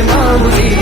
माऊली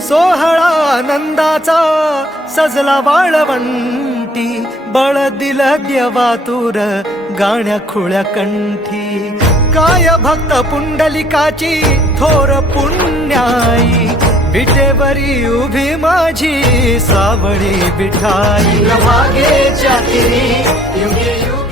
सोहळा आनंदाचा सजला वाळवंटी बळ दिल देवातूर गाण्या खुळ्या कंठी. काय भक्त पुंडलिकाची थोर पुण्याई. विटेवरी उभी माझी सावळी बिठाई मागे युगे युगे